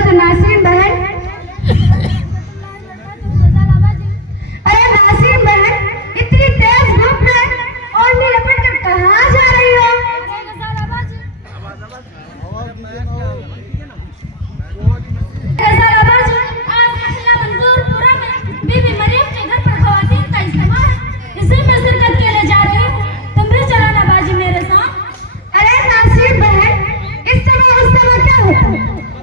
तो नासरीन बहन, अरे नासरीन बहन, इतनी तेज धूप में ओढ़नी लपेट कर कहाँ जा रही हो? बीबी मरियम के घर पर ख़वातीन का इज्तिमा है, इसी में शिरकत के लिए जा रही हूँ। तुम भी चलो ना बाजी मेरे साथ। अरे नासरीन बहन, इज्तिमा क्या होता है?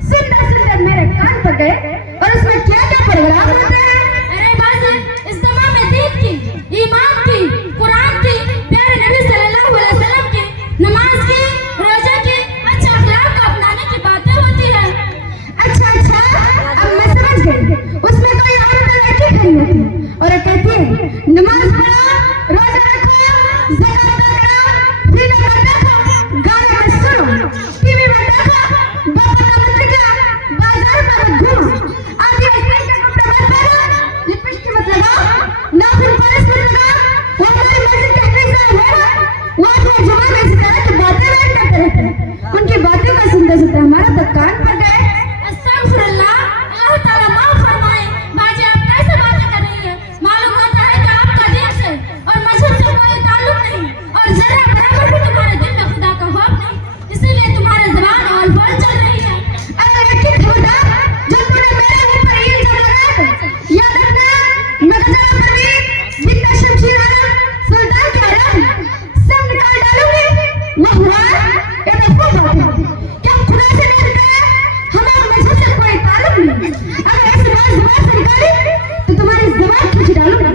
सुंदर सुंदर मेरे कान पड़ गए, और उसमें क्या क्या प्रोग्राम होते हैं? अरे बाजी, इज्तिमा में दीन की, ईमान की, कुरान की, प्यारे नबी सल्लल्लाहु अलैहि वसल्लम की, नमाज की, रोजे की, अच्छे अखलाक को अपनाने की बातें होती है। अच्छा, अब मैं समझ गई। उसमें कोई औरत लड़की खड़ी होती है और कहती है नमाज पढ़ो, रोजा रखो, ज़कात दो, फिल्म मत देखो, गाने मत सुनो, टीवी मत देखो, बाबा मत दिखाओ, बाजार में मत घूमो, आदि स्त्री के कपड़े मत पहनो, लिपस्टिक मत लगाओ, नाखून पॉलिश मत लगाओ, वो हमारी मस्जिद के हिस्सा है ना, वो अपने जुमा में इस तरह की बातें नहीं करते रहते हैं। उनकी बातें का सुनते सुनते हमारा तो कान पड़ गए। अस्तगफिरुल्लाह, अल्लाह ताला माफ फरमाए। बाजी, आप कैसे बातें कर रही हैं? मालूम होता है कि आपका दीन से और मजहब से कोई ताल्लुक नहीं, और जरा बराबर भी तुम्हारे दिल में खुदा का खौफ नहीं, इसीलिए तुम्हारे ज़बान और बोल चल रही है। अरे लड़की खबरदार, जो तूने मेरे ऊपर ये इल्जाम लगाया था, याद रखना, मैं जरा परवीन बिन शमशीर आलम सुल्तान के आलम सब निकाल डालूंगी। वो हुआ ये तो खूब बात है कि हम खुदा से नहीं डरते, हमारा मजहब से कोई ताल्लुक नहीं। अगर ऐसी बात ज़बान से निकाली तो तुम्हारी ज़बान खींच डालूंगी।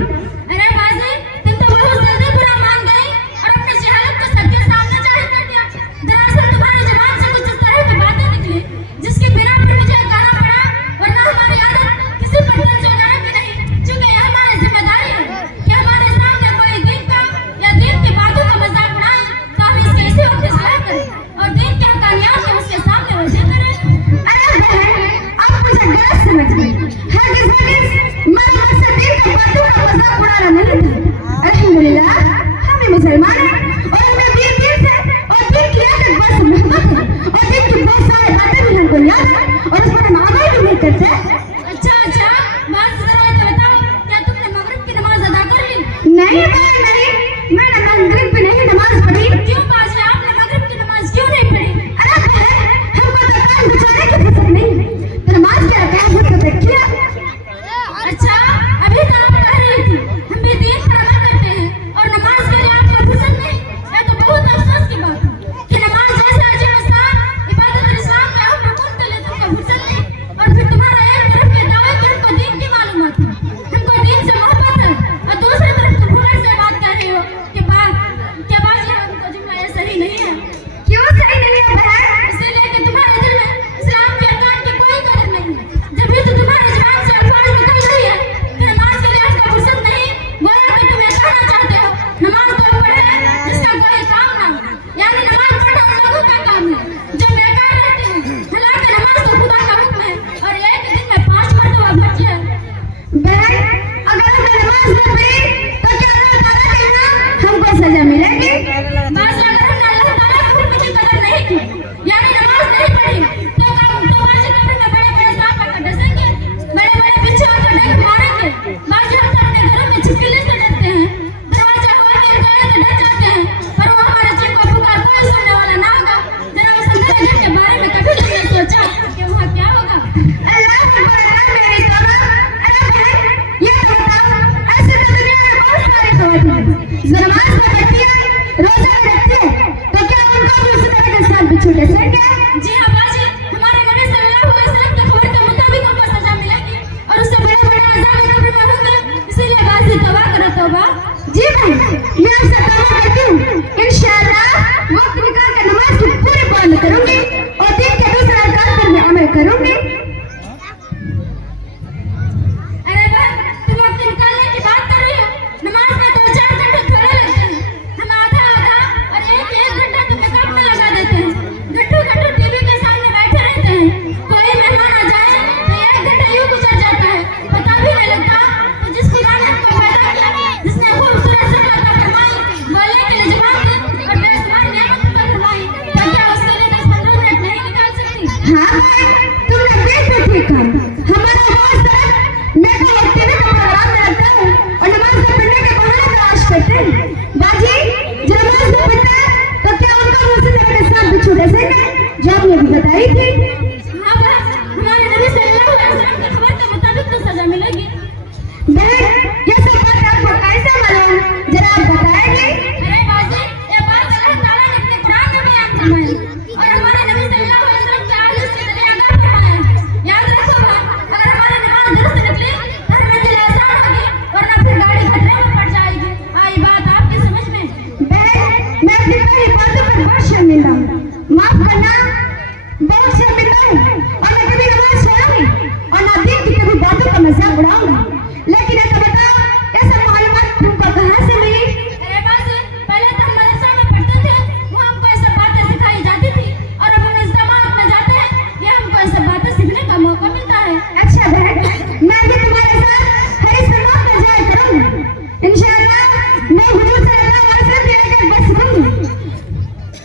अरे बाजी, तुम तो बहुत जल्दी बुरा मान गई और अपनी जहालत को सबके सामने जाहिर कर दिया। दरअसल तुम्हारी ज़बान से कुछ इस तरह की बातें निकली जिसके बिना फिर मुझे कहना पड़ा, वरना हमारी आदत किसी पर दिल जलाने की नहीं, चूंकि यह हमारी जिम्मेदारी है कि हमारे सामने कोई दीन का या दीन की बातों का मजाक उड़ाए तो हम इसके इसी वक्त इस्लाह करें और दीन के हकानियात को उसके सामने वजह करें। अरे बहन, आप मुझे गलत समझ गई। हरगिज़ मेरा मकसद दीन की बातों का मजाक उड़ाना नहीं था। अल्हम्दुलिल्लाह, हम भी मुसलमान हैं और हमें दीन से और दीन की आदत बहुत मोहब्बत है, और दीन की बहुत सारी बातें भी हमको याद है और उस पर हम अमल भी नहीं करते। अच्छा, बात जरा तो बताओ, क्या तुमने मगरिब की नमाज अदा कर ली? नहीं बहन, नहीं, मैंने मगरिब की नहीं नमाज पढ़ी। क्यों बाजी, आपने मगरिब की नमाज क्यों नहीं पढ़ी? अरे बहन, हमको तो काम गुजारने की फुर्सत नहीं है, तो नमाज क्या काम फुर्सत किया। अच्छा, अभी तो आप कह रही थी हम भी दीन पर अमल करते हैं और नमाज के लिए आपको फुर्सत नहीं। यह तो बहुत अफसोस की बात है कि नमाज जैसा अजीब आसान इबादत इस्लाम का अहम रुकन के लिए तुमको फुर्सत नहीं, और फिर तुम्हारा एक तरफ के दावे पर हमको दीन की मालूमात है, हमको दीन से मोहब्बत है, और दूसरी तरफ तुम हुनर से बात कर रही हो कि क्या बाजी, हमको जुमला ये सही नहीं है। क्यों सही नहीं है बहन? इसीलिए कि तुम्हारे दिल में इस्लाम के अरकान की कोई कदर नहीं है। जब भी तो तुम्हारी ज़बान से अल्फाज निकल रही है कि नमाज के लिए आपको फुर्सत नहीं, गोया कि तुम ये कहना चाहते हो नमाज तो पढ़े जिसका कोई काम ना हो, यानी नमाज पढ़ना उन लोगों का काम है जो बेकार रहते हैं। हालांकि नमाज तो खुदा का हुक्म है और एक दिन में 5 मरतबा पढ़ी है। बहन, अगर हमने नमाज न पढ़ी तो क्या अल्लाह ताला के यहाँ हमको सजा मिलेगी? बस अगर हमने अल्लाह ताला के हुक्म की कदर नहीं की, यानी नमाज नहीं पढ़ी, तो आज कब्र में बड़े-बड़े सांप आकर डसेंगे, बड़े-बड़े बिच्छू आकर डंक मारेंगे। बाजी, हम तो अपने घरों में छिपकली से डरते हैं, दरवाजा हवा में उठाए तो डर जाते हैं, पर वो हमारे चीख को पुकार कोई सुनने वाला ना होगा। जरा उस अंधेरे घर के बारे में कभी तुमने सोचा कि वहाँ क्या होगा? अल्लाह अकबर, अल्लाह मेरी तौबा। अरे बहन, ये तो बताओ, ऐसे तो दुनिया में बहुत सारे ख़वातीन हैं जो नमाज पढ़ती हैं, रोजा रखती हैं, तो क्या उनको भी उसी तरह के साथ बिच्छू डसेंगे? जी हाँ बाजी, हमारे नबी सल्लल्लाहु अलैहि वसल्लम की खबर के मुताबिक हमको सजा मिलेगी और उससे बड़े-बड़े अज़ाब कब्र में होंगे। इसीलिए बाजी, तौबा करो तौबा। जी बहन, मैं आपसे तौबा करती हूँ, इंशाअल्लाह वक्त निकाल कर नमाज की पूरी पालना करूंगी और दीन के दूसरे अरकान पर मैं अमल करूंगी। अरे बहन, तुम वक्त निकालने की बात कर रही हो, नमाज में 2-4 घंटे थोड़े लगते हैं, हम आधा और 1-1 घंटा तो मेकअप में लगा देते हैं, घंटों टीवी के सामने बैठे रहते हैं, कोई मेहमान आ जाए तो 1 घंटा यूं गुजर जाता है, पता भी नहीं लगता। तो जिस खुदा ने हमको पैदा किया, जिसने खूबसूरत शक्ल अता फरमाई, बोलने के लिए ज़ुबान दी और बेशुमार नेमत अता फरमाई, तो क्या उसके लिए 10-15 मिनट नहीं निकाल सकती? हाँ, तुमने ठीक है। हमारा नमाज तरफ मैं तो वक्ती में प्रोग्राम में रहता हूँ और नमाज से पढ़ने के बहाने तलाश करते हैं। बाजी जो नमाज नहीं पढ़ता है तो क्या उनका मुंह से मेरे साथ बिच्छू दे सके जो आपने भी बताई थी? हाँ बस हमारे नबी सल्लल्लाहु अलैहि वसल्लम की खबर के मुताबिक तो सजा मिलेगी। बहन ये सब बात आपको कैसे मालूम, जरा आप बताएंगे? अरे बाजी ये बात अल्लाह ताला ने अपने कुरान में बयान फरमाई और हमारे नबी सल्लल्लाहु अलैहि वसल्लम के आदेश से दरियादार फरमाया। याद रखो बात, अगर हमारी नमाज दुरुस्त निकली तो हर मंजिल आसान होगी वरना फिर गाड़ी खतरे में पड़ जाएगी। आई बात आपकी समझ में? बहन मैं अपनी पहली बातों पर बहुत शर्मिंदा हूँ, माफ करना, बहुत शर्मिंदा हूँ और मैं कभी नमाज छोड़ूंगी और ना दिन की कभी बातों का मजाक उड़ाऊंगी। लेकिन ये तो बताओ ये सब मालूमात तुमको कहाँ से मिली? अरे बाजी पहले तो हम मदरसा में पढ़ते थे, वहाँ हमको ये सब बातें सिखाई जाती थी और अब हम इस जमात में जाते हैं ये हमको ये सब बातें सीखने का मौका मिलता है। अच्छा बहन मैं भी तुम्हारे साथ हर इस जमात में जाया करूँगी इंशाअल्लाह। मैं हुजूर सल्लल्लाहु अलैहि वसल्लम की एक बात सुनूंगी,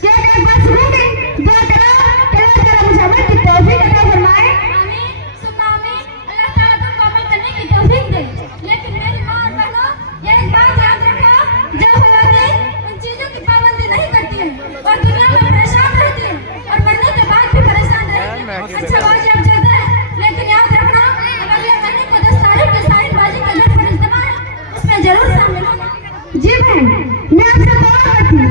एक बात सुनूंगी। दुआ करो कि अल्लाह ताला मुझे अमल की तौफीक अता फरमाए। आमीन सुम्मा आमीन। अल्लाह ताला तुमको अमल करने की तौफीक दे। लेकिन मेरी माँ और बहनों ये एक बात याद रखो, जो औरतें उन चीजों की पाबंदी नहीं करती है और दुनिया में परेशान रहती है और मरने के बाद भी परेशान रहती है। अच्छा बाजी अब चलते हैं, लेकिन याद रखना अब अगले महीने को 10 तारीख की साहिल बाजी का घर पर इज्तिमा है, उसमें जरूर शामिल होना। जी बहन मैं आपसे दुआ करती हूँ।